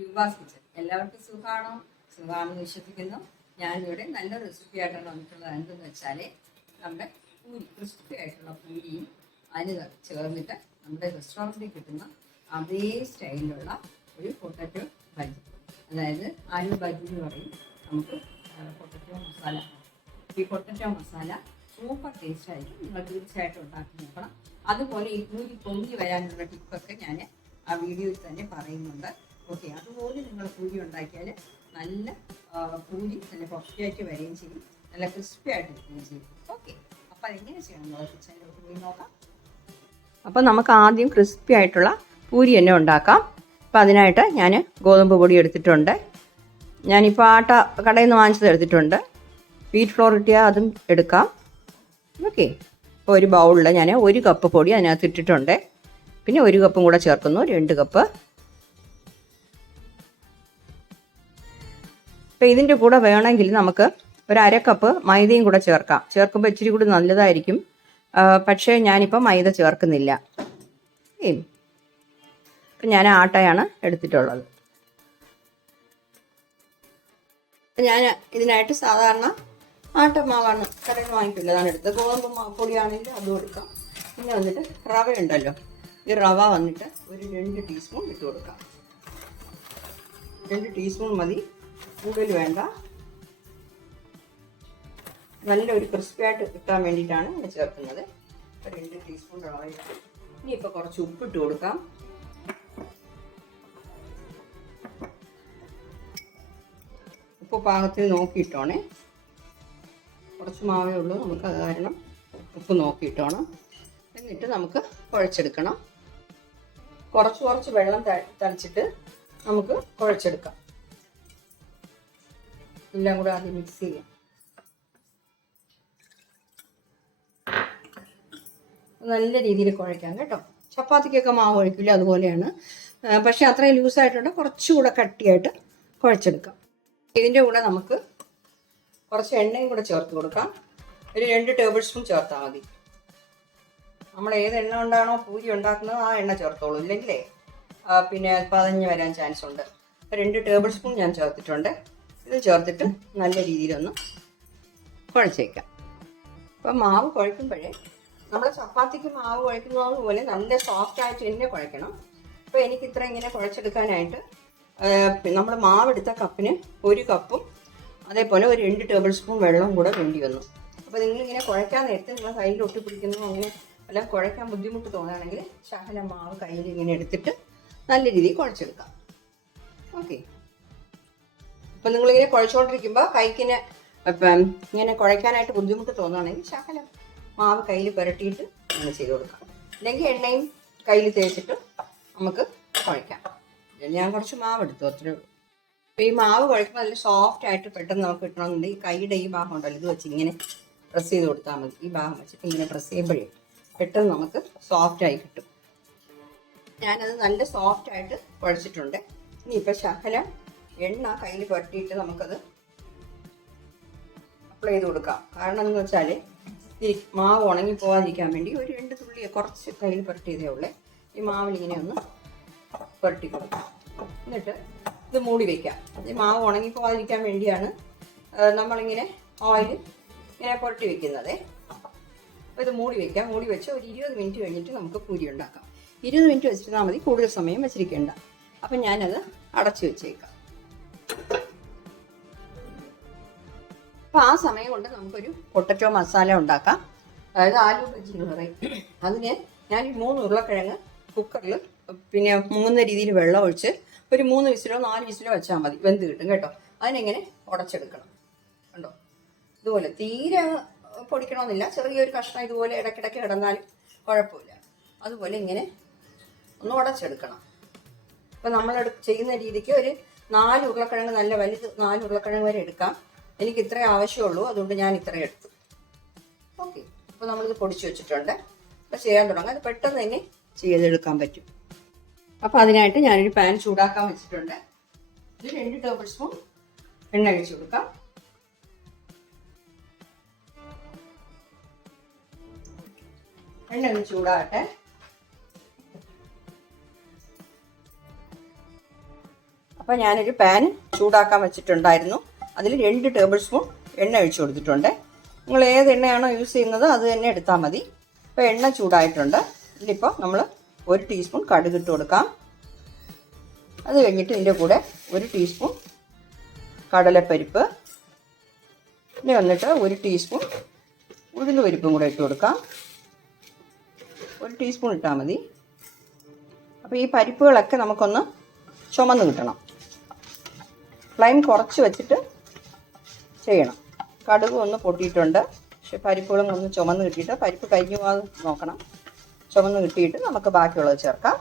യുവാസ് kitchen. എല്ലാവർക്കും സുഖമാണെന്ന് വിശ്വസിക്കുന്നു. ഞാനിവിടെ നല്ല റെസിപ്പി ആയിട്ടാണ് വന്നിട്ടുള്ളത്. എന്തെന്ന് വെച്ചാൽ നമ്മുടെ പൂരി, ക്രിസ്പി ആയിട്ടുള്ള പൂരിയും അതിന് ചേർന്നിട്ട് നമ്മുടെ റെസ്റ്റോറൻറ്റിൽ കിട്ടുന്ന അതേ സ്റ്റൈലിലുള്ള ഒരു പൊട്ടറ്റോ ബജി, അതായത് ആലു ബജി എന്ന് പറയും. നമുക്ക് പൊട്ടറ്റോ മസാല, ഈ പൊട്ടറ്റോ മസാല സൂപ്പർ ടേസ്റ്റ് ആയിരിക്കും. നിങ്ങൾ തീർച്ചയായിട്ടും ഉണ്ടാക്കി നോക്കണം. അതുപോലെ ഈ പൂരി പൊങ്ങി വരാനുള്ള ടിപ്പൊക്കെ ഞാൻ ആ വീഡിയോയിൽ തന്നെ പറയുന്നുണ്ട്. ഓക്കെ, അതുപോലെ നിങ്ങൾ പൂരി ഉണ്ടാക്കിയാൽ നല്ല പൂരി നല്ല പഫിയായിട്ട് വരികയും ചെയ്യും, നല്ല ക്രിസ്പി ആയിട്ട് ഇരിക്കുകയും ചെയ്യും. ഓക്കെ, അപ്പോൾ അതെങ്ങനെ ചെയ്യണം കിച്ചണിലോട്ട് പോയി നോക്കാം. അപ്പോൾ നമുക്ക് ആദ്യം ക്രിസ്പി ആയിട്ടുള്ള പൂരി തന്നെ ഉണ്ടാക്കാം. അപ്പോൾ അതിനായിട്ട് ഞാൻ ഗോതമ്പ് പൊടി എടുത്തിട്ടുണ്ട്. ഞാനിപ്പോൾ ആട്ട കടയിൽ നിന്ന് വാങ്ങിച്ചത് എടുത്തിട്ടുണ്ട്. വീറ്റ് ഫ്ലോർ കിട്ടിയാൽ അതും എടുക്കാം. ഓക്കെ, ഇപ്പോൾ ഒരു ബൗളിൽ ഞാൻ 1 കപ്പ് പൊടി അതിനകത്ത് ഇട്ടിട്ടുണ്ട്. പിന്നെ 1 കപ്പും കൂടെ ചേർക്കുന്നു, 2 കപ്പ്. അപ്പോൾ ഇതിൻ്റെ കൂടെ വേണമെങ്കിൽ നമുക്ക് ഒരു 1/2 കപ്പ് മൈദയും കൂടെ ചേർക്കാം. ചേർക്കുമ്പോൾ ഇച്ചിരി കൂടി നല്ലതായിരിക്കും. പക്ഷേ ഞാനിപ്പോൾ മൈദ ചേർക്കുന്നില്ല. അപ്പം ഞാൻ ആട്ടയാണ് എടുത്തിട്ടുള്ളത്. ഞാൻ ഇതിനായിട്ട് സാധാരണ ആട്ടമാവാണ്, കടയിൽ നിന്ന് വാങ്ങിക്കില്ല, അതാണ് എടുത്തത്. ഗോതമ്പ് പൊടിയാണെങ്കിൽ അതും എടുക്കാം. പിന്നെ വന്നിട്ട് റവ ഉണ്ടല്ലോ, ഈ റവ വന്നിട്ട് ഒരു 2 ടീസ്പൂൺ ഇട്ട് കൊടുക്കാം. 2 ടീസ്പൂൺ മതി, കൂടുതൽ വേണ്ട. നല്ലൊരു ക്രിസ്പി ആയിട്ട് കിട്ടാൻ വേണ്ടിയിട്ടാണ് ഞാൻ ചേർക്കുന്നത്. 2 ടീസ്പൂൺ റവ ഇട്ട് ഇനിയിപ്പോൾ കുറച്ച് ഉപ്പിട്ട് കൊടുക്കാം. ഉപ്പ് പാകത്തിൽ നോക്കിയിട്ടോണേ, കുറച്ച് മാവേ ഉള്ളൂ നമുക്ക്, അത് കാരണം ഉപ്പ് നോക്കിയിട്ടോണം. എന്നിട്ട് നമുക്ക് കുഴച്ചെടുക്കണം. കുറച്ച് വെള്ളം തളിച്ചിട്ട് നമുക്ക് കുഴച്ചെടുക്കാം. എല്ലാം കൂടെ ആദ്യം മിക്സ് ചെയ്യാം. നല്ല രീതിയിൽ കുഴയ്ക്കാം കേട്ടോ. ചപ്പാത്തിക്കൊക്കെ മാവ് ഒഴിക്കില്ല, അതുപോലെയാണ്. പക്ഷെ അത്രയും ലൂസായിട്ടുണ്ട്, കുറച്ചുകൂടെ കട്ടിയായിട്ട് കുഴച്ചെടുക്കാം. ഇതിൻ്റെ കൂടെ നമുക്ക് കുറച്ച് എണ്ണയും കൂടെ ചേർത്ത് കൊടുക്കാം. ഒരു 2 ടേബിൾ സ്പൂൺ ചേർത്താൽ മതി. നമ്മൾ ഏത് എണ്ണ കൊണ്ടാണോ പൂരി ഉണ്ടാക്കുന്നത് ആ എണ്ണ ചേർത്തോളൂ, ഇല്ലെങ്കിലേ പിന്നെ പതഞ്ഞ് വരാൻ ചാൻസ് ഉണ്ട്. 2 ടേബിൾ സ്പൂൺ ഞാൻ ചേർത്തിട്ടുണ്ട്. ഇത് ചേർത്തിട്ട് നല്ല രീതിയിലൊന്ന് കുഴച്ചേക്കാം. അപ്പം മാവ് കുഴക്കുമ്പോഴേ നമ്മൾ ചപ്പാത്തിക്ക് മാവ് കുഴക്കുന്നത് പോലെ നല്ല സോഫ്റ്റായിട്ട് തന്നെ കുഴക്കണം. അപ്പോൾ എനിക്ക് ഇത്ര ഇങ്ങനെ കുഴച്ചെടുക്കാനായിട്ട് നമ്മൾ മാവെടുത്ത കപ്പിന് 1 കപ്പും അതേപോലെ ഒരു 2 ടേബിൾ സ്പൂൺ വെള്ളവും കൂടെ വേണ്ടി വന്നു. അപ്പോൾ നിങ്ങളിങ്ങനെ കുഴക്കാൻ നേരത്തെ നിങ്ങൾ കയ്യിൽ ഒട്ടിപ്പിടിക്കുന്നു, അങ്ങനെ എല്ലാം കുഴക്കാൻ ബുദ്ധിമുട്ട് തോന്നുകയാണെങ്കിൽ ശകലം മാവ് കയ്യിൽ ഇങ്ങനെ എടുത്തിട്ട് നല്ല രീതിയിൽ കുഴച്ചെടുക്കാം. ഓക്കെ, അപ്പം നിങ്ങളിങ്ങനെ കുഴച്ചുകൊണ്ടിരിക്കുമ്പോൾ കൈക്കിന് ഇങ്ങനെ കുഴക്കാനായിട്ട് ബുദ്ധിമുട്ട് തോന്നുകയാണെങ്കിൽ ശകലം മാവ് കയ്യിൽ പുരട്ടിയിട്ട് അങ്ങനെ ചെയ്ത് കൊടുക്കാം. അല്ലെങ്കിൽ എണ്ണയും കയ്യിൽ തേച്ചിട്ട് നമുക്ക് കുഴക്കാം. ഞാൻ കുറച്ച് മാവ് എടുത്തു, അത്രേ ഉള്ളൂ. അപ്പോൾ ഈ മാവ് കുഴക്കുമ്പോൾ നല്ല സോഫ്റ്റ് ആയിട്ട് പെട്ടെന്ന് നമുക്ക് കിട്ടണമെന്നുണ്ടെങ്കിൽ കൈയുടെ ഈ ഭാഗം ഉണ്ടല്ലോ, ഇത് വെച്ച് ഇങ്ങനെ പ്രസ് ചെയ്ത് കൊടുത്താൽ മതി. ഈ ഭാഗം വെച്ചിട്ട് ഇങ്ങനെ പ്രസ് ചെയ്യുമ്പോഴേ പെട്ടെന്ന് നമുക്ക് സോഫ്റ്റായി കിട്ടും. ഞാനത് നല്ല സോഫ്റ്റായിട്ട് കുഴച്ചിട്ടുണ്ട്. ഇനിയിപ്പോൾ ശകലം എണ്ണ കയ്യിൽ പുരട്ടിയിട്ട് നമുക്കത് അപ്ലൈ ചെയ്ത് കൊടുക്കാം. കാരണം എന്ന് വെച്ചാൽ ഈ മാവ് ഉണങ്ങി പോകാതിരിക്കാൻ വേണ്ടി ഒരു 2 തുള്ളി കുറച്ച് കയ്യിൽ പുരട്ടിയതേ ഉള്ളേ. ഈ മാവിലിങ്ങനെ ഒന്ന് പുരട്ടി കൊടുക്കാം. എന്നിട്ട് ഇത് മൂടി വയ്ക്കാം. ഈ മാവ് ഉണങ്ങി പോകാതിരിക്കാൻ വേണ്ടിയാണ് നമ്മളിങ്ങനെ ഓയിൽ ഇങ്ങനെ പുരട്ടി വെക്കുന്നത്. അപ്പോൾ ഇത് മൂടി വയ്ക്കാം. മൂടി വെച്ച് ഒരു 20 മിനിറ്റ് കഴിഞ്ഞിട്ട് നമുക്ക് പൂരി ഉണ്ടാക്കാം. 20 മിനിറ്റ് വെച്ചിരുന്നാൽ മതി, കൂടുതൽ സമയം വെച്ചിരിക്കേണ്ട. അപ്പം ഞാനത് അടച്ചു വെച്ചേക്കാം. അപ്പോൾ ആ സമയം കൊണ്ട് നമുക്കൊരു പൊട്ടറ്റോ മസാല ഉണ്ടാക്കാം. അതായത് ആലു ബജി എന്ന് പറയും. അതിന് ഞാൻ 3 ഉരുളക്കിഴങ്ങ് കുക്കറിൽ പിന്നെ 3 രീതിയിൽ വെള്ളം ഒഴിച്ച് ഒരു 3 വിസിലോ 4 വിസിലോ വെച്ചാൽ മതി, വെന്ത് കിട്ടും കേട്ടോ. അതിനെങ്ങനെ ഉടച്ചെടുക്കണം കണ്ടോ, ഇതുപോലെ തീരെ പൊടിക്കണമെന്നില്ല, ചെറിയൊരു കഷ്ണം ഇതുപോലെ ഇടയ്ക്കിടയ്ക്ക് കിടന്നാലും കുഴപ്പമില്ല. അതുപോലെ ഇങ്ങനെ ഒന്ന് ഉടച്ചെടുക്കണം. ഇപ്പം നമ്മൾ ചെയ്യുന്ന രീതിക്ക് ഒരു 4 ഉരുളക്കിഴങ്ങ്, നല്ല വലുത് 4 ഉരുളക്കിഴങ്ങ് വരെ എടുക്കാം. എനിക്ക് ഇത്രേ ആവശ്യമുള്ളൂ, അതുകൊണ്ട് ഞാൻ ഇത്രയും എടുത്തു. ഓക്കെ, അപ്പോൾ നമ്മളിത് പൊടിച്ച് വെച്ചിട്ടുണ്ട്. അപ്പോൾ ചെയ്യാൻ തുടങ്ങാം. അത് പെട്ടെന്ന് തന്നെ ചെയ്തെടുക്കാൻ പറ്റും. അപ്പോൾ അതിനായിട്ട് ഞാനൊരു പാൻ ചൂടാക്കാൻ വെച്ചിട്ടുണ്ട്. ഇത് 2 ടേബിൾ സ്പൂൺ എണ്ണ ഒഴിച്ച് കൊടുക്കാം. എണ്ണ ഒന്ന് ചൂടാകട്ടെ. അപ്പോൾ ഞാനൊരു പാൻ ചൂടാക്കാൻ വെച്ചിട്ടുണ്ടായിരുന്നു. അതിൽ 2 ടേബിൾ സ്പൂൺ എണ്ണ ഒഴിച്ചു കൊടുത്തിട്ടുണ്ട്. നിങ്ങൾ ഏത് എണ്ണയാണോ യൂസ് ചെയ്യുന്നത് അത് തന്നെ എടുത്താൽ മതി. അപ്പോൾ എണ്ണ ചൂടായിട്ടുണ്ട്. ഇതിലിപ്പോൾ നമ്മൾ 1 ടീസ്പൂൺ കടുക് ഇട്ട് കൊടുക്കാം. അത് കഴിഞ്ഞിട്ട് ഇതിൻ്റെ കൂടെ 1 ടീസ്പൂൺ കടലപ്പരിപ്പ്, ഇനി വന്നിട്ട് 1 ടീസ്പൂൺ ഉഴുന്ന് പരിപ്പും കൂടെ ഇട്ട് കൊടുക്കാം. 1 ടീസ്പൂൺ ഇട്ടാൽ മതി. അപ്പോൾ ഈ പരിപ്പുകളൊക്കെ നമുക്കൊന്ന് ചുമന്ന് കിട്ടണം. ഫ്ലെയിം കുറച്ച് വെച്ചിട്ട് ചെയ്യണം. കടുക് ഒന്ന് പൊട്ടിയിട്ടുണ്ട്, പക്ഷെ പരിപ്പുകളും ഒന്ന് ചുമന്ന് കിട്ടിയിട്ട് പരിപ്പ് കരിഞ്ഞു പോകാതെ നോക്കണം. ചുമന്ന് കിട്ടിയിട്ട് നമുക്ക് ബാക്കിയുള്ളത് ചേർക്കാം.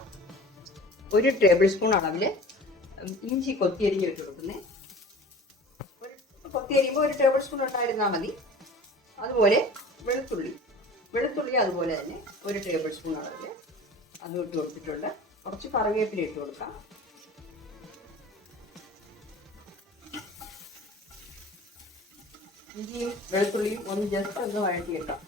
1 ടേബിൾ സ്പൂൺ അളവിൽ ഇഞ്ചി കൊത്തിയരിഞ്ഞ് ഇട്ട് കൊടുക്കുന്നത്. കൊത്തിയരിയുമ്പോൾ 1 ടേബിൾ സ്പൂൺ ഉണ്ടായിരുന്നാൽ മതി. അതുപോലെ വെളുത്തുള്ളി അതുപോലെ തന്നെ 1 ടേബിൾ സ്പൂൺ അളവിൽ അതും ഇട്ട് കൊടുത്തിട്ടുണ്ട്. കുറച്ച് കറിവേപ്പില ഇട്ട് കൊടുക്കാം. ഇഞ്ചിയും വെളുത്തുള്ളിയും ഒന്ന് ജസ്റ്റ് ഒന്ന് വഴറ്റിയെടുക്കാം.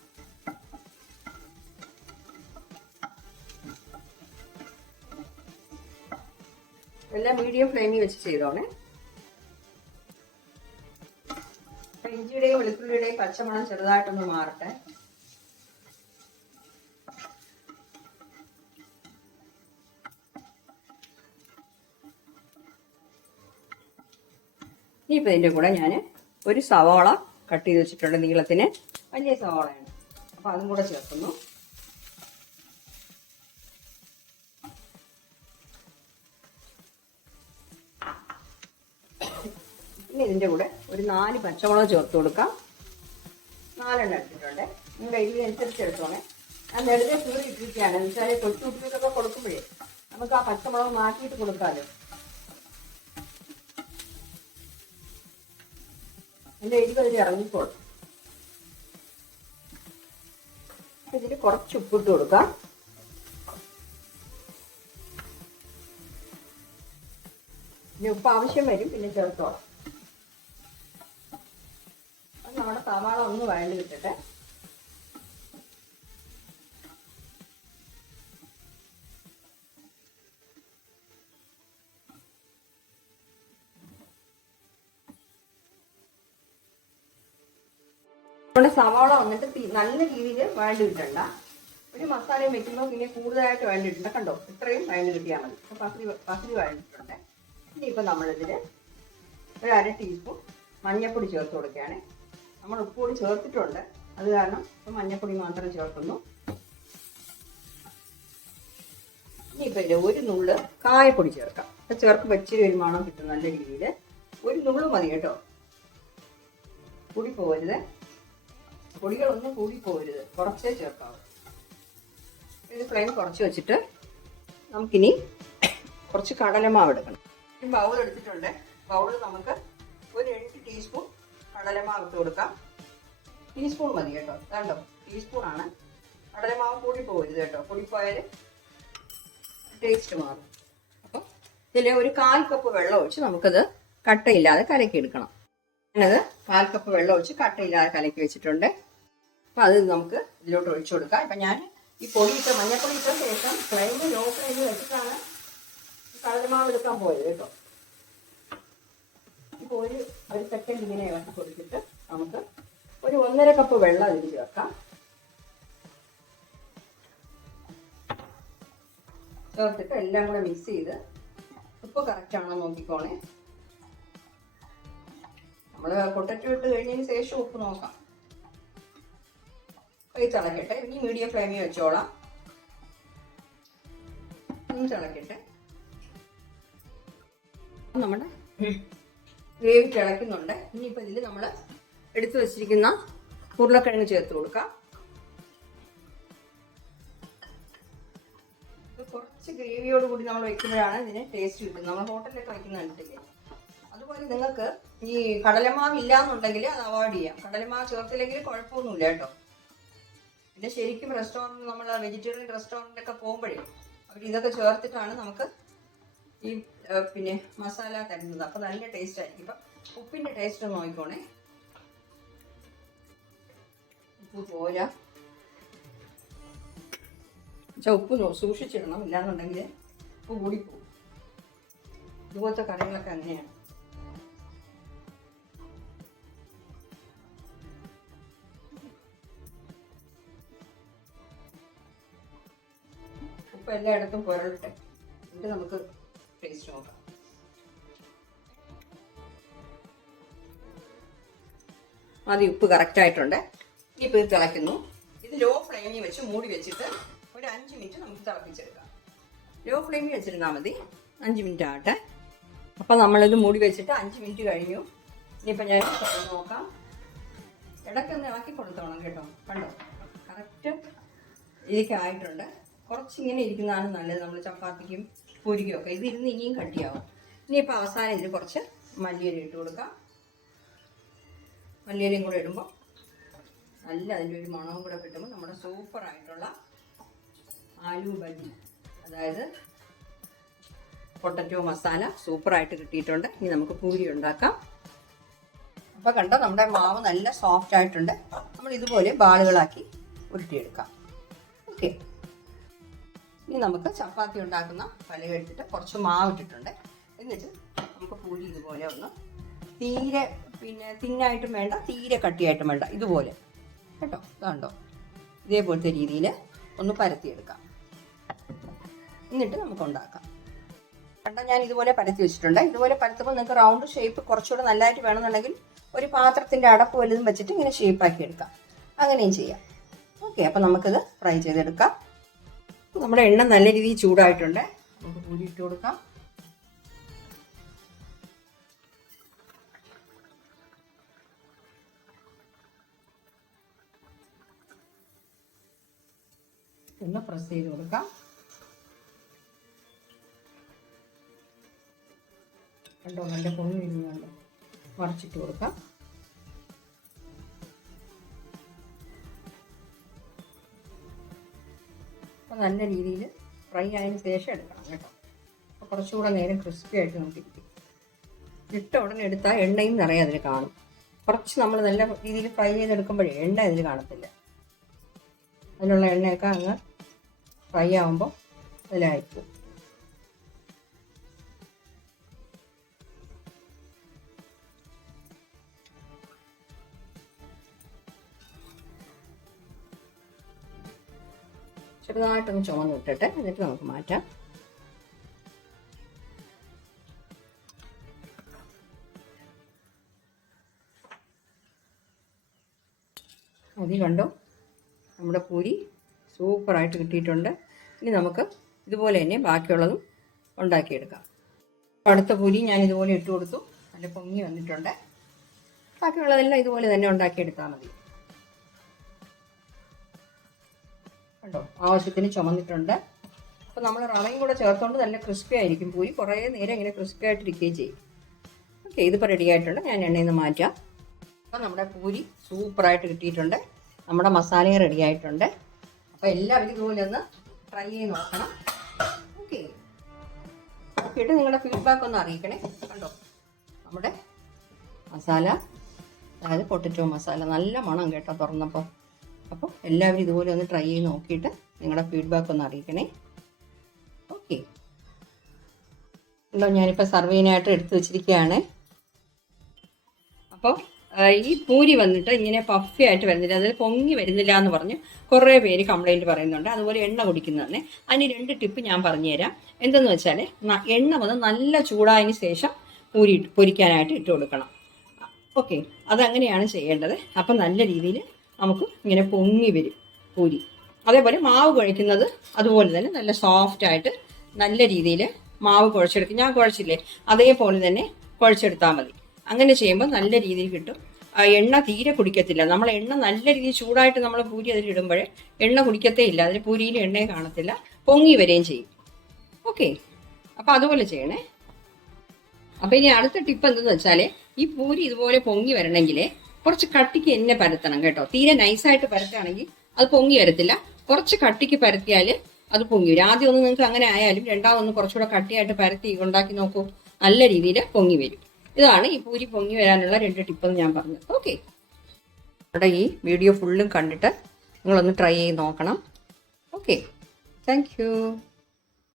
എല്ലാം മീഡിയം ഫ്ലെയിമിൽ വെച്ച് ചെയ്തോണേ. ഇഞ്ചിയുടെയും വെളുത്തുള്ളിയുടെയും പച്ചമണം ചെറുതായിട്ടൊന്ന് മാറട്ടെ. ഇനിയിപ്പോൾ ഇതിൻ്റെ കൂടെ ഞാൻ 1 സവാള കട്ട് ചെയ്ത് വെച്ചിട്ടുണ്ട്. നീളത്തിന് വലിയ സവാളയാണ്, അപ്പോൾ അതും കൂടെ ചേർക്കുന്നു. പിന്നെ ഇതിൻ്റെ കൂടെ 4 പച്ചമുളക് ചേർത്ത് കൊടുക്കാം. 4 എണ്ണം എടുത്തിട്ടുണ്ട്. നിങ്ങളുടെ ഇതിനനുസരിച്ച് എടുത്തോണേ. ഞാൻ നേരത്തെ കീറി ഇട്ടിരിക്കുകയാണ്. എന്ന് വെച്ചാൽ കൊച്ചുകുട്ടികൾക്കൊക്കെ കൊടുക്കുമ്പോഴേ നമുക്ക് ആ പച്ചമുളക് മാറ്റിയിട്ട് കൊടുക്കാമല്ലോ. എൻ്റെ എരിവ് അതിൽ ഇറങ്ങിക്കോളും. ഇതിൽ കുറച്ച് ഉപ്പിട്ട് കൊടുക്കാം. പിന്നെ ഉപ്പ് ആവശ്യം വരും, പിന്നെ ചേർത്തോളാം. അത് നമ്മുടെ സവാള ഒന്ന് വഴണ്ട് കിട്ടട്ടെ. നമ്മുടെ സവാള വന്നിട്ട് നല്ല രീതിയിൽ വഴണ്ട് കിട്ടണ്ട. ഒരു മസാലയും വെക്കുമ്പോൾ പിന്നെ കൂടുതലായിട്ട് വഴണ്ടിട്ടുണ്ട്. കണ്ടോ, ഇത്രയും വഴണ്ട് കിട്ടിയാൽ മതി. പകുതി വഴണ്ടിട്ടുണ്ട്. ഇനിയിപ്പോൾ നമ്മളിതിൽ 1/2 ടീസ്പൂൺ മഞ്ഞൾപ്പൊടി ചേർത്ത് കൊടുക്കുകയാണ്. നമ്മൾ ഉപ്പുപൊടി ചേർത്തിട്ടുണ്ട്, അത് കാരണം ഇപ്പം മഞ്ഞൾപ്പൊടി മാത്രം ചേർക്കുന്നു. ഇനിയിപ്പോൾ ഇതിൽ 1 നുള്ള് കായപ്പൊടി ചേർക്കാം. അപ്പം ചേർക്കുമ്പോൾ ഇച്ചിരി ഒരു മണം കിട്ടും നല്ല രീതിയിൽ. 1 നുള്ള് മതി കേട്ടോ, കൂടി പോകരുത്. പൊടികളൊന്നും കൂടി പോകരുത്, കുറച്ചേ ചേർക്കാവൂ. ഇത് ഫ്ലെയിം കുറച്ച് വെച്ചിട്ട് നമുക്കിനി കുറച്ച് കടലമാവ് എടുക്കണം. ഒരു ബൗൾ എടുത്തിട്ടുണ്ട്. ബൗളിൽ നമുക്ക് 2 ടീസ്പൂൺ കടലമാവ് ഇട്ട് കൊടുക്കാം. ടീസ്പൂൺ മതി കേട്ടോ, കണ്ടോ, ടീസ്പൂണാണ്. കടലമാവ് കൂടി പോകരുത് കേട്ടോ, കൂടിപ്പോയാൽ ടേസ്റ്റ് മാറും. അപ്പം ഇതിൽ 1/4 കപ്പ് വെള്ളം ഒഴിച്ച് നമുക്കത് കട്ടയില്ലാതെ കലക്കി എടുക്കണം. ഞാനത് 1/4 കപ്പ് വെള്ളം ഒഴിച്ച് കട്ടയില്ലാതെ കലക്കി വെച്ചിട്ടുണ്ട്. അപ്പം അത് നമുക്ക് ഇതിലോട്ട് ഒഴിച്ചു കൊടുക്കാം. അപ്പം ഞാൻ ഈ പൊടിയിട്ട് മഞ്ഞൾപ്പൊടി ഇട്ട ശേഷം ഫ്ലെയിം ലോ ഫ്ലെയിമിൽ വെച്ചിട്ടാണ് കടലമാവ് എടുക്കാൻ പോയത് കേട്ടോ. ഇപ്പോൾ ഒരു സെക്കൻഡ് ഇങ്ങനെ ഇളക്കി കൊടുത്തിട്ട് നമുക്ക് 1.5 കപ്പ് വെള്ളം അതിൽ ചേർക്കാം. ചേർത്തിട്ട് എല്ലാം കൂടെ മിക്സ് ചെയ്ത് ഉപ്പ് കറക്റ്റാണോ നോക്കിക്കോണേ. നമ്മൾ പൊട്ടറ്റോ ഇട്ട് കഴിഞ്ഞതിന് ശേഷം ഉപ്പ് നോക്കാം. ഇത് തിളക്കട്ടെ. ഇനി മീഡിയം ഫ്ലെയിമിൽ വെച്ചോളാം. തിളക്കട്ടെ. നമ്മുടെ ഗ്രേവി തിളയ്ക്കുന്നുണ്ട്. ഇനിയിപ്പോൾ ഇതിൽ നമ്മൾ എടുത്തു വെച്ചിരിക്കുന്ന ഉരുളക്കിഴങ്ങ് ചേർത്ത് കൊടുക്കാം. കുറച്ച് ഗ്രേവിയോട് കൂടി നമ്മൾ വെക്കുമ്പോഴാണ് ഇതിന് ടേസ്റ്റ് കിട്ടുന്നത്. നമ്മൾ ഹോട്ടലിലൊക്കെ വയ്ക്കുന്ന കണ്ടിട്ടില്ലേ. അതുപോലെ നിങ്ങൾക്ക് ഈ കടലമാവ് ഇല്ലാന്നുണ്ടെങ്കിൽ അത് അവോയ്ഡ് ചെയ്യാം. കടലമാവ് ചേർത്തില്ലെങ്കിൽ കുഴപ്പമൊന്നുമില്ല കേട്ടോ. പിന്നെ ശരിക്കും റെസ്റ്റോറൻറ്റ്, നമ്മൾ വെജിറ്റേറിയൻ റെസ്റ്റോറൻറ്റിലൊക്കെ പോകുമ്പോഴേ അവർ ഇതൊക്കെ ചേർത്തിട്ടാണ് നമുക്ക് ഈ പിന്നെ മസാല തരുന്നത്. അപ്പോൾ നല്ല ടേസ്റ്റ് ആയിരിക്കും. ഇപ്പം ഉപ്പിൻ്റെ ടേസ്റ്റ് ഒന്ന് നോക്കിക്കോണേ. ഉപ്പ് പോരാ, പക്ഷെ ഉപ്പ് സൂക്ഷിച്ചിടണം, ഇല്ലാന്നുണ്ടെങ്കിൽ ഉപ്പ് കൂടിപ്പോകും. ഇതുപോലത്തെ കറികളൊക്കെ അങ്ങനെയാണ്. ഉപ്പ് എല്ലായിടത്തും പുരളട്ടെ, എന്നിട്ട് നമുക്ക് ടേസ്റ്റ് നോക്കാം. ആദ്യം ഉപ്പ് കറക്റ്റ് ആയിട്ടുണ്ട്. ഇനിയിപ്പോൾ ഇത് തിളയ്ക്കുന്നു. ഇത് ലോ ഫ്ലെയിമിൽ വെച്ച് മൂടി വെച്ചിട്ട് ഒരു 5 മിനിറ്റ് നമുക്ക് തിളപ്പിച്ചെടുക്കാം. ലോ ഫ്ലെയിമിൽ വെച്ചിരുന്നാൽ മതി. 5 മിനിറ്റ് ആകട്ടെ. അപ്പം നമ്മളിത് മൂടി വെച്ചിട്ട് 5 മിനിറ്റ് കഴിഞ്ഞു. ഇനിയിപ്പോൾ ഞാൻ നോക്കാം. ഇടയ്ക്കൊന്ന് ഇളക്കി കൊടുത്തോണം കേട്ടോ. കണ്ടോ, കറക്റ്റ് ഇതിലേക്ക് ആയിട്ടുണ്ട്. കുറച്ചിങ്ങനെ ഇരിക്കുന്നതാണ് നല്ലത്, നമ്മൾ ചപ്പാത്തിക്കും പൂരിക്കും ഒക്കെ. ഇത് ഇരുന്ന് ഇനിയും കട്ടിയാവും. ഇനിയിപ്പോൾ അവസാനം ഇതിൽ കുറച്ച് മല്ലിയില ഇട്ട് കൊടുക്കാം. മല്ലിയിലയും കൂടെ ഇടുമ്പോൾ നല്ല അതിൻ്റെ ഒരു മണവും കൂടെ കിട്ടുമ്പോൾ നമ്മുടെ സൂപ്പറായിട്ടുള്ള ആലു ബജി, അതായത് പൊട്ടറ്റോ മസാല സൂപ്പറായിട്ട് കിട്ടിയിട്ടുണ്ട്. ഇനി നമുക്ക് പൂരി ഉണ്ടാക്കാം. അപ്പോൾ കണ്ടോ, നമ്മുടെ മാവ് നല്ല സോഫ്റ്റ് ആയിട്ടുണ്ട്. നമ്മൾ ഇതുപോലെ ബാളുകളാക്കി ഉരുട്ടിയെടുക്കാം. ഓക്കെ, ഇനി നമുക്ക് ചപ്പാത്തി ഉണ്ടാക്കുന്ന പലക എടുത്തിട്ട് കുറച്ച് മാവ് ഇട്ടിട്ടുണ്ട്. എന്നിട്ട് നമുക്ക് പൂരി ഇതുപോലെ ഒന്ന് തീരെ തിന്നായിട്ടും വേണ്ട, തീരെ കട്ടിയായിട്ടും വേണ്ട, ഇതുപോലെ കേട്ടോ. ഇതുണ്ടോ, ഇതേപോലത്തെ രീതിയിൽ ഒന്ന് പരത്തിയെടുക്കാം. എന്നിട്ട് നമുക്ക് ഉണ്ടാക്കാം. കണ്ടോ, ഞാൻ ഇതുപോലെ പരത്തി വെച്ചിട്ടുണ്ട്. ഇതുപോലെ പരത്തുമ്പോൾ നിങ്ങൾക്ക് റൗണ്ട് ഷേപ്പ് കുറച്ചുകൂടെ നല്ലതായിട്ട് വേണമെന്നുണ്ടെങ്കിൽ ഒരു പാത്രത്തിൻ്റെ അടപ്പ് വലുതും വെച്ചിട്ട് ഇങ്ങനെ ഷേപ്പാക്കി എടുക്കാം. അങ്ങനെയും ചെയ്യാം. ഓക്കെ, അപ്പം നമുക്കിത് ഫ്രൈ ചെയ്തെടുക്കാം. നമ്മുടെ എണ്ണ നല്ല രീതിയിൽ ചൂടായിട്ടുണ്ട്. നമുക്ക് പൂരി ഇട്ട് കൊടുക്കാം. ഒന്ന് പ്രസ് ചെയ്ത് കൊടുക്കാം. കണ്ടോ, നല്ല പൊങ്ങി വരുന്നുണ്ട്. മറിച്ചിട്ട് കൊടുക്കാം. അപ്പോൾ നല്ല രീതിയിൽ ഫ്രൈ ആയതിന് ശേഷം എടുക്കണം കേട്ടോ. അപ്പോൾ കുറച്ചുകൂടെ നേരം ക്രിസ്പി ആയിട്ട് നമുക്ക് ഇരിക്കും. ഇട്ട ഉടനെ എടുത്താൽ എണ്ണയും നിറയെ അതിൽ കാണും. കുറച്ച് നമ്മൾ നല്ല രീതിയിൽ ഫ്രൈ ചെയ്തെടുക്കുമ്പോഴേ എണ്ണ അതിൽ കാണത്തില്ല. അതിലുള്ള എണ്ണയൊക്കെ അങ്ങ് ഫ്രൈ ആകുമ്പോൾ അതിലായിരിക്കും. ചെറുതായിട്ടൊന്ന് ചുവന്നിട്ടിട്ട് എന്നിട്ട് നമുക്ക് മാറ്റാം. മതി, കണ്ടോ, നമ്മുടെ പൂരി സൂപ്പറായിട്ട് കിട്ടിയിട്ടുണ്ട്. ഇനി നമുക്ക് ഇതുപോലെ തന്നെ ബാക്കിയുള്ളതും ഉണ്ടാക്കിയെടുക്കാം. അടുത്ത പൂരി ഞാൻ ഇതുപോലെ ഇട്ട് കൊടുത്തു. നല്ല പൊങ്ങി വന്നിട്ടുണ്ട്. ബാക്കിയുള്ളതെല്ലാം ഇതുപോലെ തന്നെ ഉണ്ടാക്കിയെടുത്താൽ മതി. കണ്ടോ, ആവശ്യത്തിന് ചുമന്നിട്ടുണ്ട്. അപ്പോൾ നമ്മൾ റവയും കൂടെ ചേർത്തുകൊണ്ട് നല്ല ക്രിസ്പി ആയിരിക്കും പൂരി. കുറേ നേരം ഇങ്ങനെ ക്രിസ്പി ആയിട്ടിരിക്കുകയും ചെയ്യും. ഓക്കെ, ഇതിപ്പോൾ റെഡി ആയിട്ടുണ്ട്. ഞാൻ എണ്ണയിൽ നിന്ന് മാറ്റാം. അപ്പോൾ നമ്മുടെ പൂരി സൂപ്പറായിട്ട് കിട്ടിയിട്ടുണ്ട്. നമ്മുടെ മസാലയും റെഡി ആയിട്ടുണ്ട്. അപ്പോൾ എല്ലാവരും ഇതുപോലെ ഒന്ന് ട്രൈ ചെയ്ത് നോക്കണം. ഓക്കെ, നോക്കിയിട്ട് നിങ്ങളുടെ ഫീഡ്ബാക്ക് ഒന്ന് അറിയിക്കണേ. കണ്ടോ, നമ്മുടെ മസാല, അതായത് പൊട്ടറ്റോ മസാല, നല്ല മണം കേട്ടോ തുറന്നപ്പോൾ. അപ്പോൾ എല്ലാവരും ഇതുപോലെ ഒന്ന് ട്രൈ ചെയ്ത് നോക്കിയിട്ട് നിങ്ങളുടെ ഫീഡ്ബാക്ക് ഒന്ന് അറിയിക്കണേ. ഓക്കെ, ഉണ്ടോ, ഞാനിപ്പോൾ സർവ് ചെയ്യാനായിട്ട് എടുത്തു വെച്ചിരിക്കുകയാണ്. അപ്പോൾ ഈ പൂരി വന്നിട്ട് ഇങ്ങനെ പഫി ആയിട്ട് വരുന്നില്ല, അതായത് പൊങ്ങി വരുന്നില്ല എന്ന് പറഞ്ഞ് കുറേ പേര് കംപ്ലൈൻറ്റ് പറയുന്നുണ്ട്. അതുപോലെ എണ്ണ കുടിക്കുന്നതന്നെ. അതിന് 2 ടിപ്പ് ഞാൻ പറഞ്ഞുതരാം. എന്തെന്ന് വെച്ചാൽ, എണ്ണ വന്ന് നല്ല ചൂടായതിന് ശേഷം പൊരിക്കാനായിട്ട് ഇട്ട് കൊടുക്കണം. ഓക്കെ, അതങ്ങനെയാണ് ചെയ്യേണ്ടത്. അപ്പം നല്ല രീതിയിൽ നമുക്ക് ഇങ്ങനെ പൊങ്ങി വരും പൂരി. അതേപോലെ മാവ് കുഴയ്ക്കുന്നത് അതുപോലെ തന്നെ നല്ല സോഫ്റ്റായിട്ട് നല്ല രീതിയിൽ മാവ് കുഴച്ചെടുക്കും. ഞാൻ കുഴച്ചില്ലേ, അതേപോലെ തന്നെ കുഴച്ചെടുത്താൽ മതി. അങ്ങനെ ചെയ്യുമ്പോൾ നല്ല രീതിയിൽ കിട്ടും. എണ്ണ തീരെ കുടിക്കത്തില്ല. നമ്മൾ എണ്ണ നല്ല രീതിയിൽ ചൂടായിട്ട് നമ്മൾ പൂരി അതിലിടുമ്പോഴേ എണ്ണ കുടിക്കത്തേ ഇല്ല. അതിൽ പൂരിയിൽ എണ്ണയെ കാണത്തില്ല, പൊങ്ങി വരികയും ചെയ്യും. ഓക്കെ, അപ്പോൾ അതുപോലെ ചെയ്യണേ. അപ്പോൾ ഇനി അടുത്ത ടിപ്പ് എന്തെന്ന് വെച്ചാൽ, ഈ പൂരി ഇതുപോലെ പൊങ്ങി വരണമെങ്കിൽ കുറച്ച് കട്ടിക്ക് എന്നെ പരത്തണം കേട്ടോ. തീരെ നൈസായിട്ട് പരത്തുകയാണെങ്കിൽ അത് പൊങ്ങി വരത്തില്ല. കുറച്ച് കട്ടിക്ക് പരത്തിയാൽ അത് പൊങ്ങി വരും. ആദ്യം ഒന്ന് നിങ്ങൾക്ക് അങ്ങനെ ആയാലും രണ്ടാമതൊന്ന് കുറച്ചുകൂടെ കട്ടിയായിട്ട് പരത്തി ഉണ്ടാക്കി നോക്കൂ, നല്ല രീതിയിൽ പൊങ്ങി വരും. ഇതാണ് ഈ പൂരി പൊങ്ങി വരാനുള്ള 2 ടിപ്പെന്ന് ഞാൻ പറഞ്ഞത്. ഓക്കെ, അവിടെ ഈ വീഡിയോ ഫുള്ളും കണ്ടിട്ട് നിങ്ങളൊന്ന് ട്രൈ ചെയ്ത് നോക്കണം. Okay, thank you.